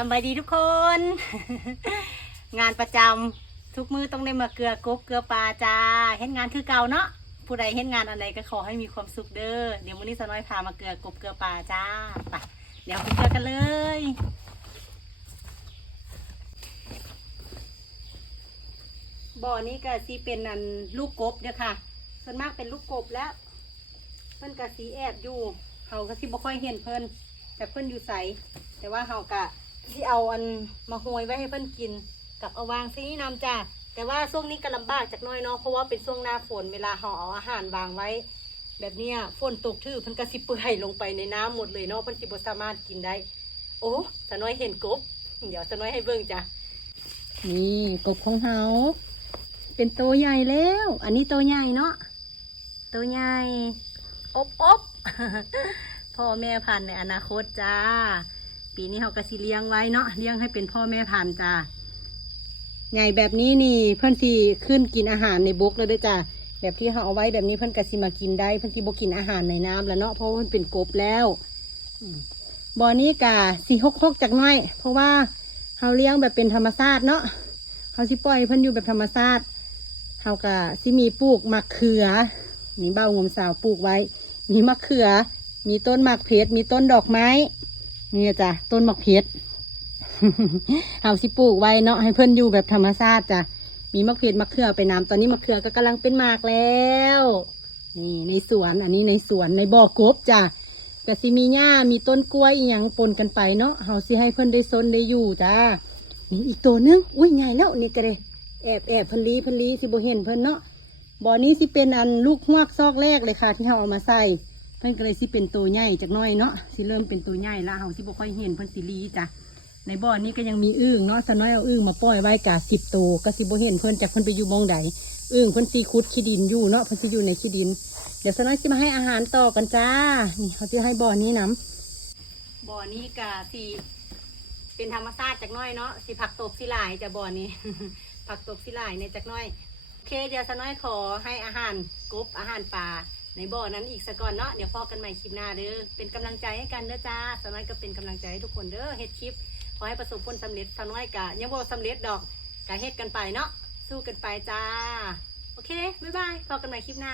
สบายดีทุกคน งานประจำทุกมือต้องได้มาเกลือกบเกลือปลาจ้าเฮ็ดงานคือเก่าเนาะผู้ใดเฮ็ดงานอะไรก็ขอให้มีความสุขเด้อเดี๋ยวมื้อนี้สน้อยพามาเกลือกบเกลือปลาจ้าไปเดี๋ยวไปเกลือกันเลยบ่อนี้ก็สีเป็นอันลูกกบเด้อค่ะส่วนมากเป็นลูกกบแล้วเพิ่นก็สีแอบอยู่เฮาก็สิบ่ค่อยเห็นเพิ่นแต่เพิ่นอยู่ใสแต่ว่าเฮากะที่เอาอันมาโหยไว้ให้เพิ่นกินกับเอาวางซีน้ำจ้าแต่ว่าช่วงนี้ก็ลำบากจากน้อยเนาะเพราะว่าเป็นช่วงหน้าฝนเวลาเฮาเอาอาหารวางไว้ แบบเนี้ยฝนตกทื่อเพิ่นก็สิเปื่อยลงไปในน้ำหมดเลยเนาะเพิ่นสิบ่สามารถกินได้โอ้สน้อยเห็นกบเดี๋ยวสน้อยให้เบิ่งจ้ะนี่กบของเฮาเป็นตัวใหญ่แล้วอันนี้ตัวใหญ่เนาะตัวใหญ่อบพ่อแม่พันธุ์ในอนาคตจ้าปีนี้เขาก็สิเลี้ยงไว้เนาะเลี้ยงให้เป็นพ่อแม่พันธุ์จ้าใหญ่แบบนี้นี่เพื่อนสิขึ้นกินอาหารในบกเลยด้วยจ้าแบบที่เขาเอาไว้แบบนี้เพื่อนก็สิมากินได้เพื่อนสิบกินอาหารในน้ำแล้วเนาะเพราะมันเป็นกบแล้วบ่อนี้กะสีหกจากน้อยเพราะว่าเขาเลี้ยงแบบเป็นธรรมชาติเนาะเขาสิปล่อยเพื่อนอยู่แบบธรรมชาติเขากะสิมีปลูกมะเขือนี่เบ้าหัวสาวปลูกไว้มีมะเขือมีต้นหมากเพชรมีต้นดอกไม้นี่จ้ะต้นหมากเพชร เอาสิปลูกไว้เนาะให้เพื่อนอยู่แบบธรรมชาติจ้ะมีมะเพชรมะเขือไปน้ำตอนนี้มะเขือก็กำลังเป็นหมากแล้วนี่ในสวนอันนี้ในสวนในบ่อกบจ้ะก็สิมีหญ้ามีต้นกล้วยอีหยังปนกันไปเนาะเฮาสิให้เพื่อนได้ซนได้อยู่จ้านี่อีกตัวนึงอุ้ยใหญ่แล้วนี่ก็เลยแอบเพิ่นลีสิบ่เห็นเพิ่นเนาะบ่อนี้สิเป็นอันลูกฮวกซอกแรกเลยค่ะที่เฮาเอามาใส่เพิ่นก็เลยสิเป็นตัวใหญ่จากน้อยเนาะสิเริ่มเป็นตัวใหญ่ละเฮาสิบ่ค่อยเห็นเพิ่นสิลีจ้ะในบ่อนี้ก็ยังมีอึ่งเนาะสน้อยเอาอึ่งมาปล่อยไว้กะ10 ตัวก็สิบ่เห็นเพิ่นจากเพิ่นไปอยู่มองใดอึ่งเพิ่นสิขุดขี้ดินอยู่เนาะเพิ่นสิอยู่ในขี้ดินเดี๋ยวสน้อยสิมาให้อาหารต่อกันจ้านี่เขาจะให้บ่อนี้น้ำบ่อนี้กะสิเป็นธรรมชาติจากน้อยเนาะสิผักตบสิหลายจ้ะบ่อนี้ ผักตบสิหลายในจากน้อยโอเคเดี๋ยวสน้อยขอให้อาหารกบอาหารปลาในบ่อนั้นอีกสักก่อนเนาะเดี๋ยวพอกันใหม่คลิปหน้าเด้อเป็นกำลังใจให้กันเด้อจ้าสน้อยก็เป็นกำลังใจให้ทุกคนเด้อเฮ็ดคลิปขอให้ประสบผลสำเร็จสน้อยกะยังบ่สำเร็จดอกกะเฮ็ดกันไปเนาะสู้กันไปจ้าโอเคบ๊ายบายพอกันใหม่คลิปหน้า